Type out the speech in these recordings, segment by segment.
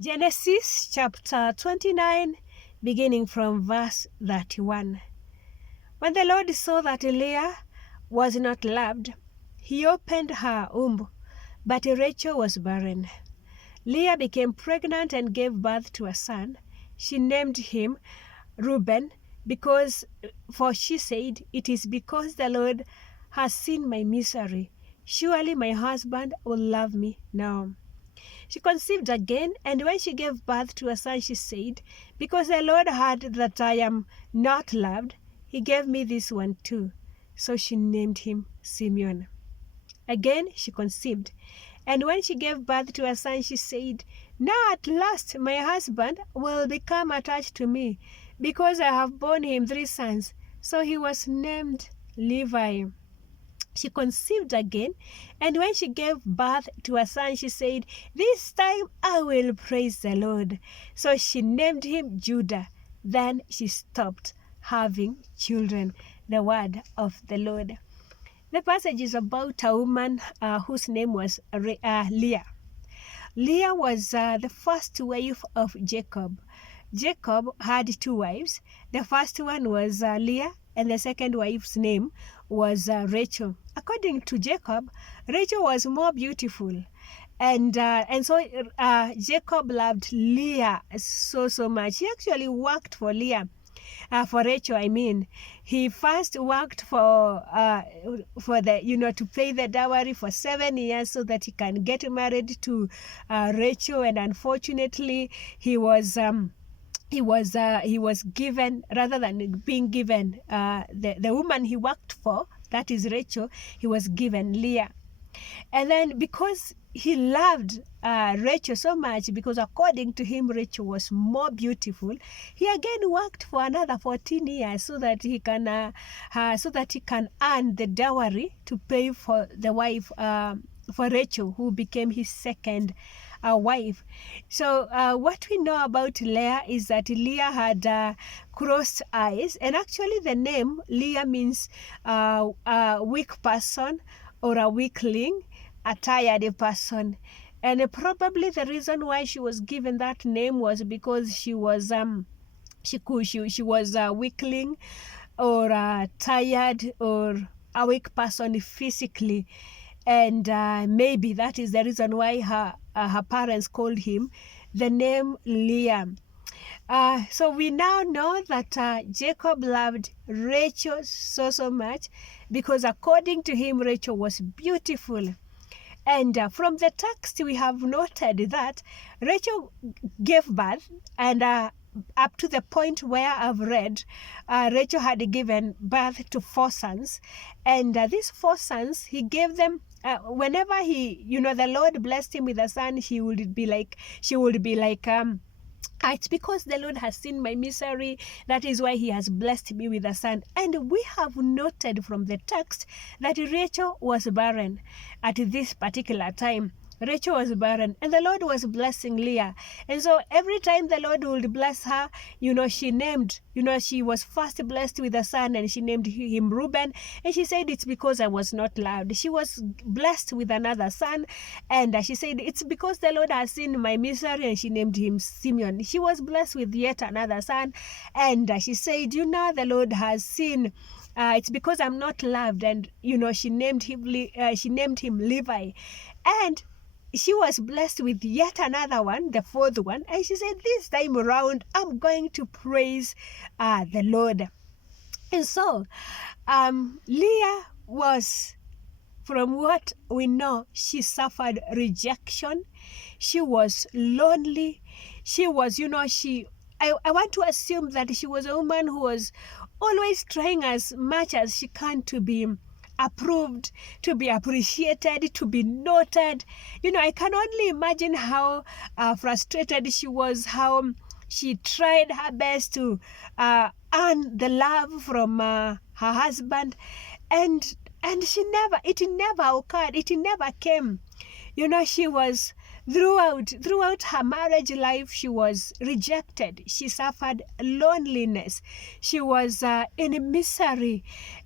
Genesis chapter 29, beginning from verse 31. When the Lord saw that Leah was not loved, he opened her womb, but Rachel was barren. Leah became pregnant and gave birth to a son. She named him Reuben, for she said, "It is because the Lord has seen my misery. Surely my husband will love me now." She conceived again, and when she gave birth to a son, she said, "Because the Lord heard that I am not loved, he gave me this one too." So she named him Simeon. Again she conceived, and when she gave birth to a son, she said, "Now at last my husband will become attached to me, because I have borne him 3 sons." So he was named Levi. She conceived again, and when she gave birth to a son, she said, "This time I will praise the Lord." So she named him Judah. Then she stopped having children. The word of the Lord. The passage is about a woman whose name was Leah. Leah was the first wife of Jacob. Jacob had 2 wives. The first one was Leah, and the second wife's name was Rachel. According to Jacob, Rachel was more beautiful, and so Jacob loved Leah so much. He actually worked for for Rachel. He first worked for the to pay the dowry for 7 years so that he can get married to Rachel, and unfortunately he was given, rather than being given the woman he worked for, that is Rachel, he was given Leah. And then because he loved Rachel so much, because according to him Rachel was more beautiful, he again worked for another 14 years so that he can earn the dowry to pay for the wife, for Rachel, who became his second wife. So what we know about Leah is that Leah had crossed eyes, and actually the name Leah means a weak person or a weakling, a tired person. And probably the reason why she was given that name was because she was a weakling, or tired, or a weak person physically, and maybe that is the reason why her parents called him the name Leah. So we now know that Jacob loved Rachel so much, because according to him Rachel was beautiful. And from the text we have noted that Rachel gave birth, and up to the point where I've read, Rachel had given birth to 4 sons, and these 4 sons, he gave them, whenever the Lord blessed him with a son, she would be like, "It's because the Lord has seen my misery. That is why he has blessed me with a son." And we have noted from the text that Rachel was barren at this particular time. Rachel was barren, and the Lord was blessing Leah. And so every time the Lord would bless her, she named, she was first blessed with a son, and she named him Reuben. And she said, "It's because I was not loved." She was blessed with another son, and she said, "It's because the Lord has seen my misery," and she named him Simeon. She was blessed with yet another son, and she said, "The Lord has seen, it's because I'm not loved," and she named him Levi. And she was blessed with yet another one, the 4th one, and she said, "This time around I'm going to praise the Lord." And so Leah was, from what we know, she suffered rejection. She was lonely. She was, I want to assume that she was a woman who was always trying as much as she can to be approved, to be appreciated, to be noted. I can only imagine how frustrated she was, how she tried her best to earn the love from her husband, and it never occurred. It never came. She was, throughout her marriage life, she was rejected. She suffered loneliness. She was in misery.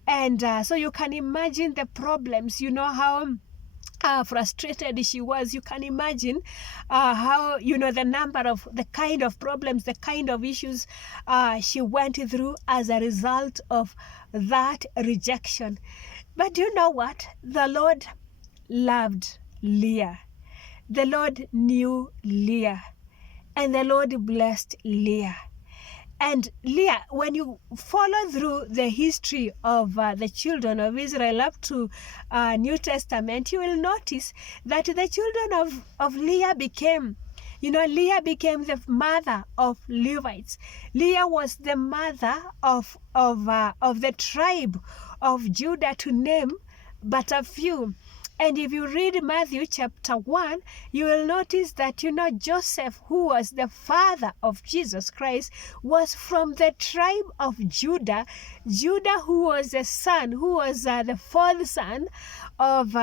And so you can imagine the problems, how frustrated she was. You can imagine how, the kind of problems, the kind of issues she went through as a result of that rejection. But you know what? The Lord loved Leah. The Lord knew Leah. And the Lord blessed Leah. And Leah, when you follow through the history of the children of Israel up to New Testament, you will notice that the children of Leah became, Leah became the mother of Levites. Leah was the mother of the tribe of Judah, to name but a few. And if you read Matthew chapter 1, you will notice that, Joseph, who was the father of Jesus Christ, was from the tribe of Judah. Judah, who was the fourth son of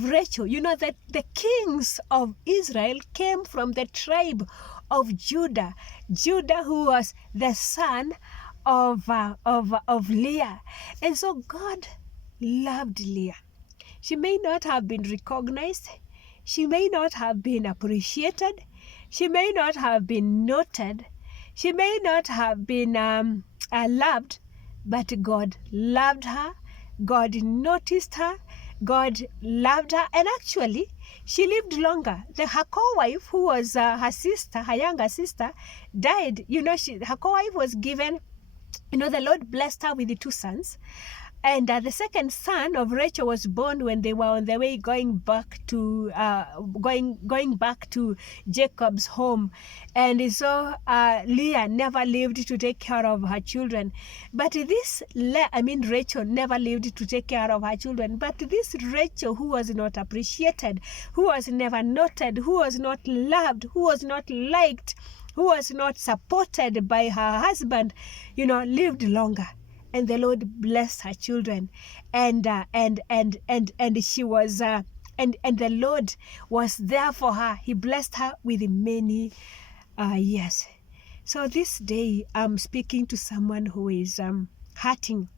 Rachel. You know that the kings of Israel came from the tribe of Judah. Judah, who was the son of Leah. And so God loved Leah. She may not have been recognized. She may not have been appreciated. She may not have been noted. She may not have been loved, but God loved her. God noticed her. God loved her. And actually, she lived longer. Her co-wife, who was her sister, her younger sister, died. Her co-wife was given, the Lord blessed her with the 2 sons. And the second son of Rachel was born when they were on their way going back to Jacob's home. And so Leah never lived to take care of her children. But Rachel never lived to take care of her children. But this Rachel, who was not appreciated, who was never noted, who was not loved, who was not liked, who was not supported by her husband, lived longer. And the Lord blessed her children, and she was and the Lord was there for her. He blessed her with many years. So this day I'm speaking to someone who is hurting.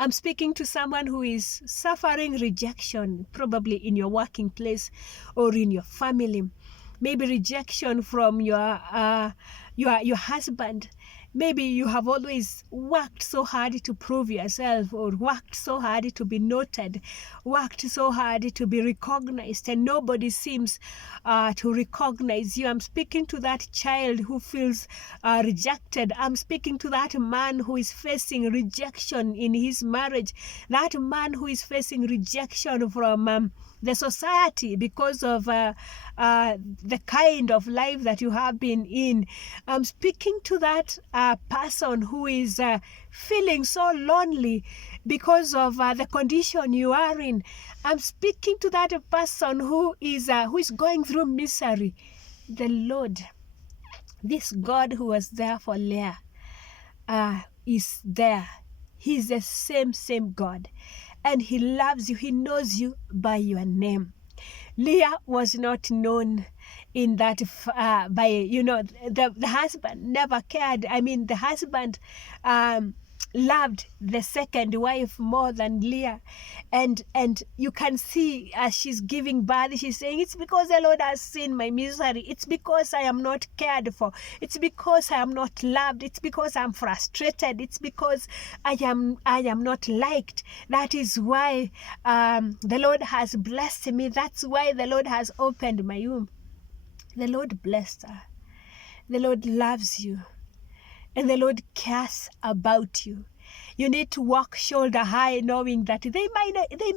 I'm speaking to someone who is suffering rejection, probably in your working place or in your family. Maybe rejection from your husband. Maybe you have always worked so hard to prove yourself, or worked so hard to be noted, worked so hard to be recognized, and nobody seems to recognize you. I'm speaking to that child who feels rejected. I'm speaking to that man who is facing rejection in his marriage, that man who is facing rejection from the society because of the kind of life that you have been in. I'm speaking to that person who is feeling so lonely because of the condition you are in. I'm speaking to that person who is going through misery. The Lord, this God who was there for Leah, is there. He's the same God. And he loves you. He knows you by your name. Leah was not known in that the husband never cared. The husband loved the second wife more than Leah, and you can see as she's giving birth, she's saying, it's because the Lord has seen my misery, it's because I am not cared for, it's because I am not loved, it's because I'm frustrated, it's because I am not liked. That is why the Lord has blessed me. That's why the Lord has opened my womb. The Lord blessed her. The Lord loves you. And the Lord cares about you. You need to walk shoulder high, knowing that they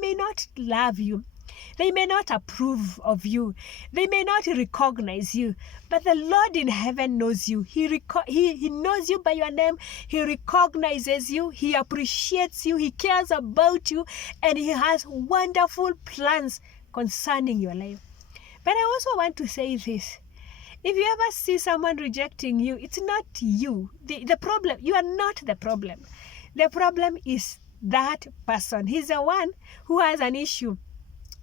may not love you. They may not approve of you. They may not recognize you. But the Lord in heaven knows you. He knows you by your name. He recognizes you. He appreciates you. He cares about you. And He has wonderful plans concerning your life. But I also want to say this. If you ever see someone rejecting you, it's not you. The problem, you are not the problem. The problem is that person. He's the one who has an issue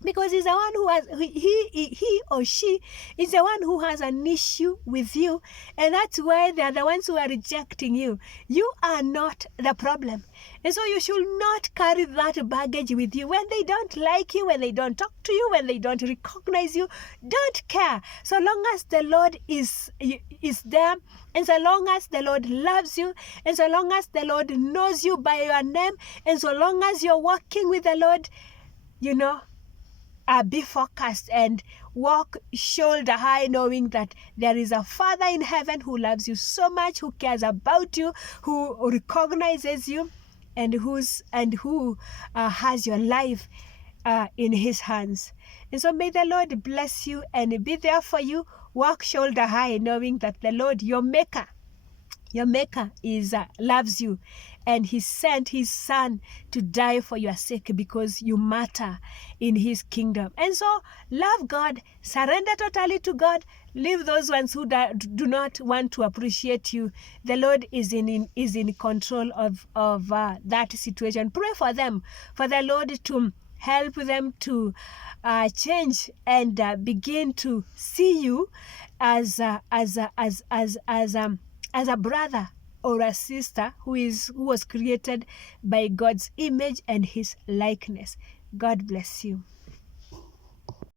because he's the one who has he or she is the one who has an issue with you, and that's why they're the ones who are rejecting you. You are not the problem, and so you should not carry that baggage with you. When they don't like you, when they don't talk to you, when they don't recognize you, don't care. So long as the Lord is there, and so long as the Lord loves you, and so long as the Lord knows you by your name, and so long as you're walking with the Lord, be focused and walk shoulder high, knowing that there is a Father in heaven who loves you so much, who cares about you, who recognizes you, and who has your life in his hands. And so may the Lord bless you and be there for you. Walk shoulder high, knowing that the Lord, your maker loves you, and he sent his son to die for your sake because you matter in his kingdom. And so love God, surrender totally to God, leave those ones who do not want to appreciate you. The Lord is in control of that situation. Pray for them, for the Lord to help them to change and begin to see you as a brother or a sister who was created by God's image and his likeness. God bless you.